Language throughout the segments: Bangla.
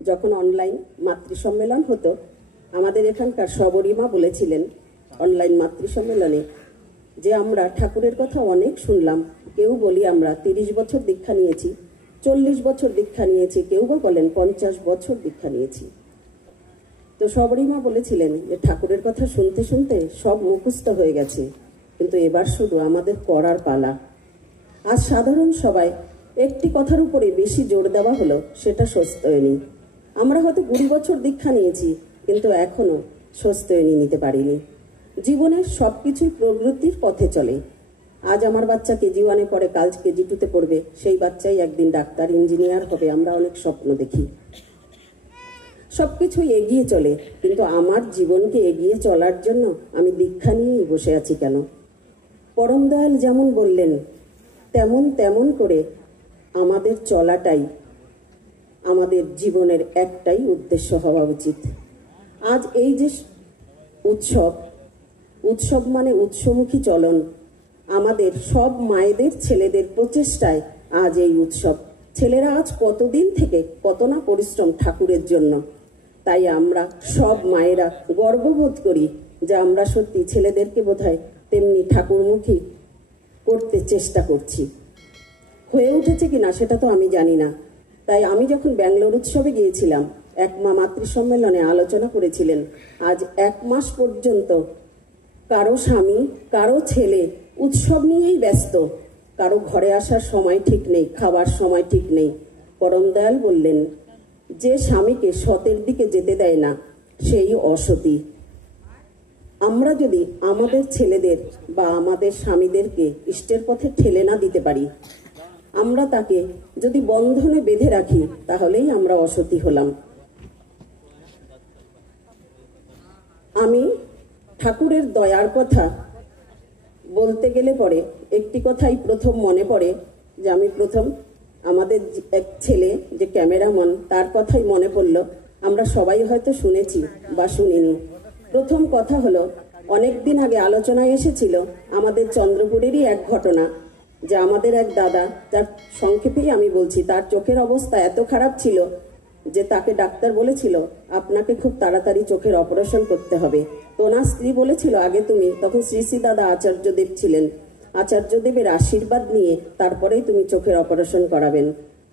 যখন অনলাইন মাতৃ সম্মেলন হতো, আমাদের এখানকার সবরীমা বলেছিলেন অনলাইন মাতৃ সম্মেলনে যে আমরা ঠাকুরের কথা অনেক শুনলাম। কেউ বলি আমরা 30 বছর দীক্ষা নিয়েছি, 40 বছর দীক্ষা নিয়েছি, কেউ বা বলেন 50 বছর দীক্ষা নিয়েছি। তো সবরীমা বলেছিলেন যে ঠাকুরের কথা শুনতে শুনতে সব মুখস্থ হয়ে গেছে, কিন্তু এবার শুধু আমাদের করার পালা। আজ সাধারণ সবাই একটি কথার উপরে বেশি জোর দেওয়া হলো, সেটা স্বস্ত্যয়নী। আমরা হয়তো 20 বছর দীক্ষা নিয়েছি, কিন্তু এখনো স্বস্ত্যয়নী নিতে পারিনি। জীবনের সবকিছুই প্রবৃত্তির পথে চলে। আজ আমার বাচ্চা কেজি 1-এ পড়ে, কাল কেজি 2-তে পড়বে, সেই বাচ্চাই একদিন ডাক্তার, ইঞ্জিনিয়ার হবে। আমরা অনেক স্বপ্ন দেখি, সবকিছুই এগিয়ে চলে, কিন্তু আমার জীবনকে এগিয়ে চলার জন্য আমি দীক্ষা নিয়েই বসে আছি কেন? পরম দয়াল যেমন বললেন তেমন তেমন করে আমাদের চলাটাই আমাদের জীবনের একটাই উদ্দেশ্য হওয়া উচিত। আজ এই যে উৎসব মানে উৎসমুখী চলন, আমাদের সব মায়েদের ছেলেদের প্রচেষ্টায় আজ এই উৎসব। ছেলেরা আজ কতদিন থেকে কত না পরিশ্রম ঠাকুরের জন্য। তাই আমরা সব মায়েরা গর্ববোধ করি যে আমরা সত্যি ছেলেদেরকে বোধহয় তেমনি ঠাকুরমুখী করতে চেষ্টা করছি। হয়ে উঠেছে কিনা সেটা তো আমি জানি না। তাই আমি যখন ব্যাঙ্গালোর উৎসবে গিয়েছিলাম, এক মা মাতৃ সম্মেলনে আলোচনা করেছিলেন আজ 1 মাস পর্যন্ত কারো স্বামী কারো ছেলে উৎসব নিয়েই ব্যস্ত, কারো ঘরে আসার সময় ঠিক নেই, খাবার সময় ঠিক নেই। পরম দয়াল বললেন যে স্বামীকে সতের দিকে যেতে দেয় না সেই অসতী। আমরা যদি আমাদের ছেলেদের বা আমাদের স্বামীদেরকে ইষ্টের পথে ঠেলে না দিতে পারি, আমরা তাকে যদি বন্ধনে বেঁধে রাখি, তাহলেই আমরা অসতী হলাম। আমি ঠাকুরের দয়ার কথা বলতে গেলে পরে একটি কথাই প্রথম মনে পড়ে, যে আমি প্রথম আমাদের এক ছেলে যে ক্যামেরাম্যান, তার কথাই মনে পড়ল। আমরা সবাই হয়তো শুনেছি বা শুনিনি। প্রথম কথা হলো, অনেক দিন আগে আলোচনায় এসেছিল আমাদের চন্দ্রপুরেরই এক ঘটনা, যে আমাদের এক দাদা, যার সংক্ষেপেই আমি বলছি, তার চোখের অবস্থা এত খারাপ ছিল যে তাকে ডাক্তার বলেছিল আপনাকে খুব তাড়াতাড়ি চোখের অপারেশন করতে হবে। তো ওনার স্ত্রী বলেছিল আগে তুমি, তখন শ্রী শ্রী দাদা আচার্যদেব ছিলেন, আচার্যদেবের আশীর্বাদ নিয়ে তারপরেই তুমি চোখের অপারেশন করাবেন।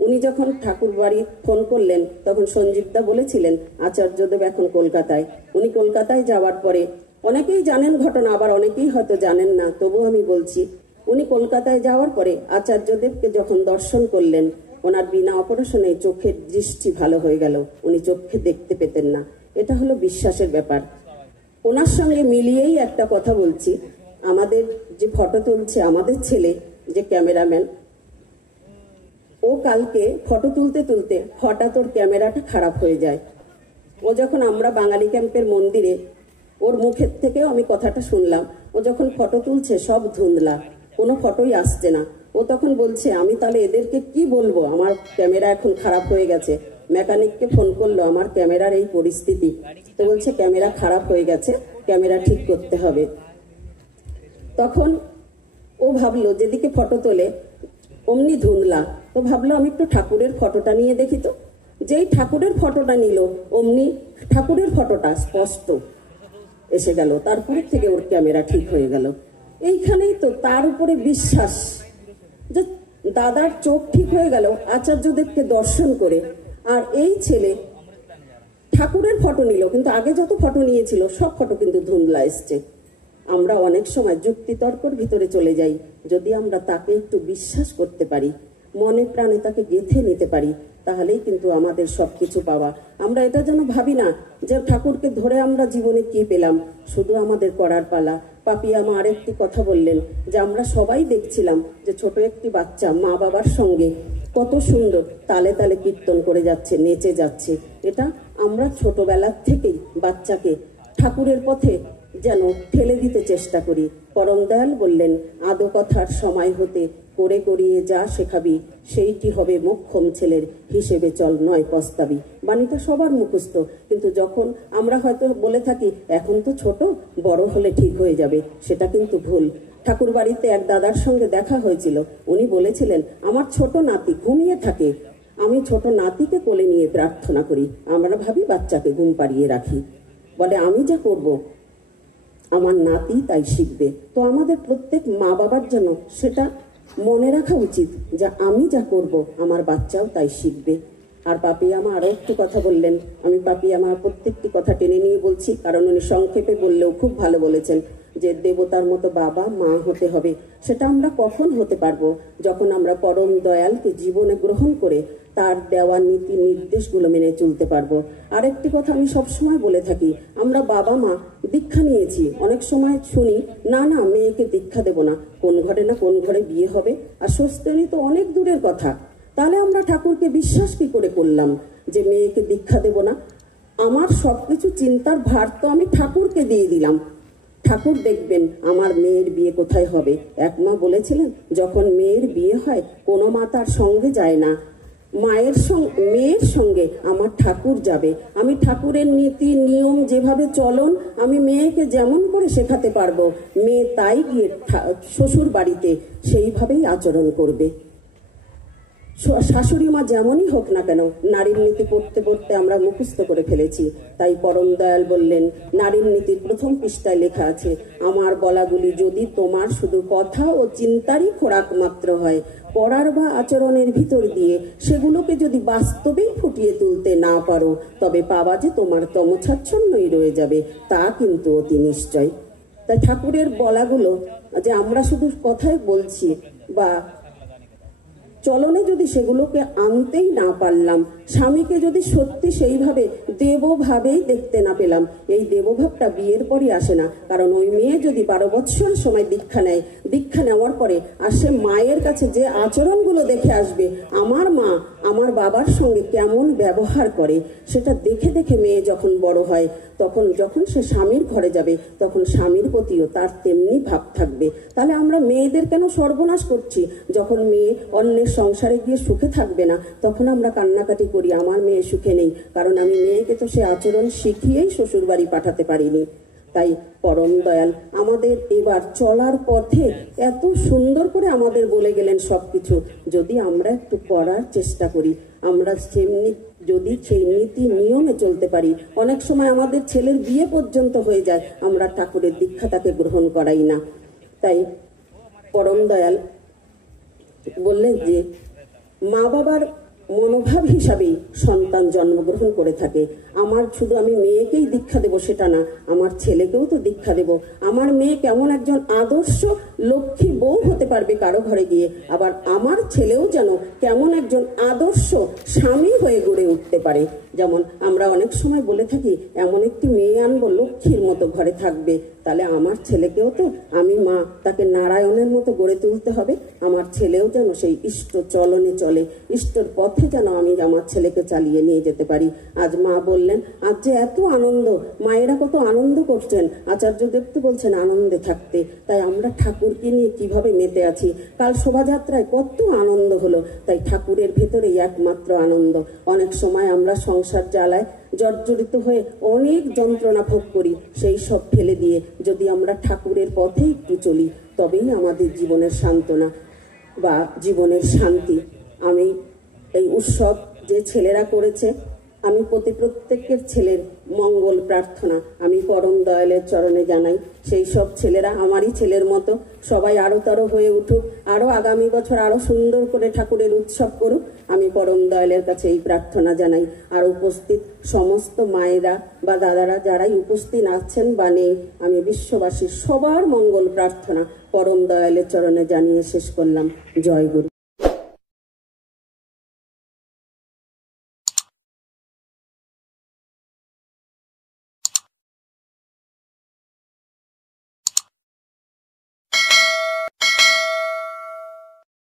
উনি যখন ঠাকুর বাড়ি ফোন করলেন, তখন সঞ্জীবদা বলেছিলেন আচার্যদেব এখন কলকাতায়। উনি কলকাতায় যাওয়ার পরে, অনেকেই জানেন ঘটনা, আবার অনেকেই হয়তো জানেন না, তবু আমি বলছি, উনি কলকাতায় যাওয়ার পরে আচার্যদেবকে যখন দর্শন করলেন, ওনার বিনা অপারেশনে চোখের দৃষ্টি ভালো হয়ে গেল, উনি চোখে দেখতে পেতেন না। এটা হলো বিশ্বাসের ব্যাপার। ওনার সঙ্গে মিলিয়েই একটা কথা বলছি, আমাদের যে ফটো তুলছে আমাদের ছেলে যে ক্যামেরাম্যান, ও কালকে ফটো তুলতে তুলতে হঠাৎ ওর ক্যামেরাটা খারাপ হয়ে যায়। ও যখন আমরা বাঙালি ক্যাম্পের মন্দিরে, ওর মুখের থেকেও আমি কথাটা শুনলাম, ও যখন ফটো তুলছে সব ধুন্দলা, কোনো ফটোই আসছে না। ও তখন বলছে আমি তাহলে এদেরকে কি বলবো, আমার ক্যামেরা এখন খারাপ হয়ে গেছে। মেকানিককে ফোন করলো, আমার ক্যামেরার এই পরিস্থিতি। তো বলছে ক্যামেরা খারাপ হয়ে গেছে, ক্যামেরা ঠিক করতে হবে। তখন ও ভাবলো যেদিকে ফটো তোলে অমনি ধুন্দলা, তো ভাবলো আমি একটু ঠাকুরের ফটোটা নিয়ে দেখি। তো যেই ঠাকুরের ফটোটা নিল, অমনি ঠাকুরের ফটোটা স্পষ্ট এসে গেল, তারপরে থেকে ওর ক্যামেরা ঠিক হয়ে গেল। এইখানেই তো তার উপরে বিশ্বাস, যে দাদার চোখ ঠিক হয়ে গেল আচার্যদেবকে দর্শন করে। আর এই ছেলে ঠাকুরের ফটো নিল, কিন্তু আগে যত ফটো নিয়েছিল সব ফটো কিন্তু ধুন্দলা এসছে। আমরা অনেক সময় যুক্তিতর্কর ভিতরে চলে যাই। যদি আমরা তাকে একটু বিশ্বাস করতে পারি, মনে প্রাণে তাকে গেঁথে নিতে পারি, তাহলেই কিন্তু আমাদের সবকিছু পাওয়া। আমরা এটা যেন ভাবি না যে ঠাকুরকে ধরে আমরা জীবনে কি পেলাম, শুধু আমাদের করার পালা। পাপিয়া মা আরেকটি কথা বললেন, যে আমরা সবাই দেখছিলাম যে ছোট একটি বাচ্চা মা বাবার সঙ্গে কত সুন্দর তালে তালে কীর্তন করে যাচ্ছে, নেচে যাচ্ছে। এটা আমরা ছোটবেলার থেকেই বাচ্চাকে ঠাকুরের পথে যেন ঠেলে দিতে চেষ্টা করি। পরম দয়াল বললেন আদো কথার সময় হতে করে করিয়ে যা শেখাবি, সেইটি হবে মোক্ষম ছেলের, হিসেবে চল নয় পস্তাবি। বাণীটা সবার মুখস্থ, কিন্তু যখন আমরা হয়তো বলে থাকি এখন তো ছোট, বড় হলে ঠিক হয়ে যাবে, সেটা কিন্তু ভুল। ঠাকুর বাড়িতে এক দাদার সঙ্গে দেখা হয়েছিল, উনি বলেছিলেন আমার ছোট নাতি ঘুমিয়ে থাকে, আমি ছোট নাতিকে কোলে নিয়ে প্রার্থনা করি। আমরা ভাবি বাচ্চাকে ঘুম পাড়িয়ে রাখি, বলে আমি যা করব আমার নাতি তাই শিখবে। তো আমাদের প্রত্যেক মা বাবার জন্য সেটা মনে রাখা উচিত যে আমি যা করব আমার বাচ্চাও তাই শিখবে। আর পাপি আমা আরো একটু কথা বললেন, আমি পাপি আমার প্রত্যেকটি কথা টেনে নিয়ে বলছি, কারণ উনি সংক্ষেপে বললেও খুব ভালো বলেছেন যে দেবতার মতো বাবা মা হতে হবে। সেটা আমরা কখন হতে পারবো? যখন আমরা পরম দয়ালকে জীবনে গ্রহণ করে তার দেওয়া নীতি নির্দেশগুলো মেনে চলতে পারবো। আরেকটি কথা আমি সবসময় বলে থাকি, আমরা বাবা মা দীক্ষা নিয়েছি, অনেক সময় শুনি না না মেয়েকে দীক্ষা দেব না, কোন ঘরে না কোন ঘরে বিয়ে হবে, আর ষষ্ঠী তো অনেক দূরের কথা। তাহলে আমরা ঠাকুরকে বিশ্বাস কি করে করলাম যে মেয়েকে দীক্ষা দেব না? আমার সবকিছু চিন্তার ভার তো আমি ঠাকুরকে দিয়ে দিলাম। ঠাকুর দেখবেন আমার মেয়ের বিয়ে কোথায় হবে। এক মা বলেছিলেন, যখন মেয়ের বিয়ে হয় কোনো মা তার সঙ্গে যায় না, মেয়ের সঙ্গে আমার ঠাকুর যাবে। আমি ঠাকুরের নীতি নিয়ম যেভাবে চলন আমি মেয়েকে যেমন করে শেখাতে পারবো, মেয়ে তাই গিয়ে শ্বশুর বাড়িতে সেইভাবেই আচরণ করবে। শাশুড়ি মা যেমনই হোক না কেন, নারীর নীতি পড়তে পড়তে আমরা মুখস্থ করে ফেলেছি। তাই পরম দয়াল বললেন, নারীর নীতির প্রথম পৃষ্ঠায় লেখা আছে, আমার বলাগুলি যদি তোমার শুধু কথা ও চিন্তারই খোরাক মাত্র হয়, পড়ার বা আচরণের ভিতর দিয়ে সেগুলোকে যদি বাস্তবেই ফুটিয়ে তুলতে না পারো, তবে পাবা যে তোমার তমচ্ছাচ্ছন্নই রয়ে যাবে, তা কিন্তু অতি নিশ্চয়। তাই ঠাকুরের বলাগুলো যে আমরা শুধু কথায় বলছি বা চলনে যদি সেগুলোকে আনতেই না পারলাম, স্বামীকে যদি সত্যি সেইভাবে দেবভাবেই দেখতে না পেলাম, এই দেবভাবটা বিয়ের পরই আসে না। কারণ ওই মেয়ে যদি 12 বছর সময় দীক্ষা নেয়, দীক্ষা নেওয়ার পরে আর সে মায়ের কাছে যে আচরণগুলো দেখে আসবে, আমার মা আমার বাবার সঙ্গে কেমন ব্যবহার করে, সেটা দেখে দেখে মেয়ে যখন বড় হয়, তখন যখন সে স্বামীর ঘরে যাবে তখন স্বামীর প্রতিও তার তেমনি ভাব থাকবে। তাহলে আমরা মেয়েদের কেন সর্বনাশ করছি? যখন মেয়ে অন্যের সংসারে গিয়ে সুখে থাকবে না, তখন আমরা কান্নাকাটি করি আমার মেয়ে সুখে নেই, কারণ আমি মেয়েকে তো সে আচরণ শিখিয়েই শ্বশুর বাড়ি পাঠাতে পারিনি। তাই পরম দয়াল আমাদের এবার চলার পথে এত সুন্দর করে আমাদের বলে গেলেন সবকিছু, যদি আমরা একটু করার চেষ্টা করি, আমরা সেমনি যদি সেই নীতি নিয়মে চলতে পারি। অনেক সময় আমাদের ছেলের বিয়ে পর্যন্ত হয়ে যায়, আমরা ঠাকুরের দীক্ষা তাকে গ্রহণ করাই না। তাই পরম দয়াল বললেন যে মা বাবার মনোভাব হিসাবেই সন্তান জন্মগ্রহণ করে থাকে। আমার শুধু আমি মেয়েকেই দীক্ষা দেব সেটা না, আমার ছেলেকেও তো দীক্ষা দেব। আমার মেয়ে কেমন একজন আদর্শ লক্ষ্মী বউ হতে পারবে কারো ঘরে গিয়ে, আবার আমার ছেলেও যেন কেমন একজন আদর্শ স্বামী হয়ে গড়ে উঠতে পারে। যেমন আমরা অনেক সময় বলে থাকি, এমন একটি মেয়ে আনবো লক্ষ্মীর মতো ঘরে থাকবে, তাহলে আমার ছেলেকেও তো আমি মা তাকে নারায়ণের মতো গড়ে তুলতে হবে। আমার ছেলেও যেন সেই ইষ্ট চলনে চলে, ইষ্টর পথে যেন আমি আমার ছেলেকে চালিয়ে নিয়ে যেতে পারি। আজ মা বললেন, আজ যে এত আনন্দ, মায়েরা কত আনন্দ করছেন, আচার্যদেব তো বলছেন আনন্দে থাকতে। তাই আমরা ঠাকুরকে নিয়ে কিভাবে মেতে আছি। কাল শোভাযাত্রায় কত আনন্দ হলো, তাই ঠাকুরের ভেতরেই একমাত্র আনন্দ। অনেক সময় আমরা সংসার জ্বালায় জর্জরিত হয়ে অনেক যন্ত্রণা ভোগ করি, সেই সব ফেলে দিয়ে যদি আমরা ঠাকুরের পথে একটু চলি, তবেই আমাদের জীবনের সান্ত্বনা বা জীবনের শান্তি। আমি এই উৎসব যে ছেলেরা করেছে, আমি প্রত্যেকের ছেলের মঙ্গল প্রার্থনা আমি পরম দয়ালের চরণে জানাই। সেই সব ছেলেরা আমারই ছেলের মতো সবাই আরো তরো হয়ে উঠুক, আরো আগামী বছর আরো সুন্দর করে ঠাকুরের উৎসব করুক, আমি পরম দয়ালের কাছে এই প্রার্থনা জানাই। আর উপস্থিত সমস্ত মায়েরা বা দাদারা যারাই উপস্থিত আছেন বা নেই, আমি বিশ্ববাসীর সবার মঙ্গল প্রার্থনা পরম দয়ালের চরণে জানিয়ে শেষ করলাম। জয় গুরু।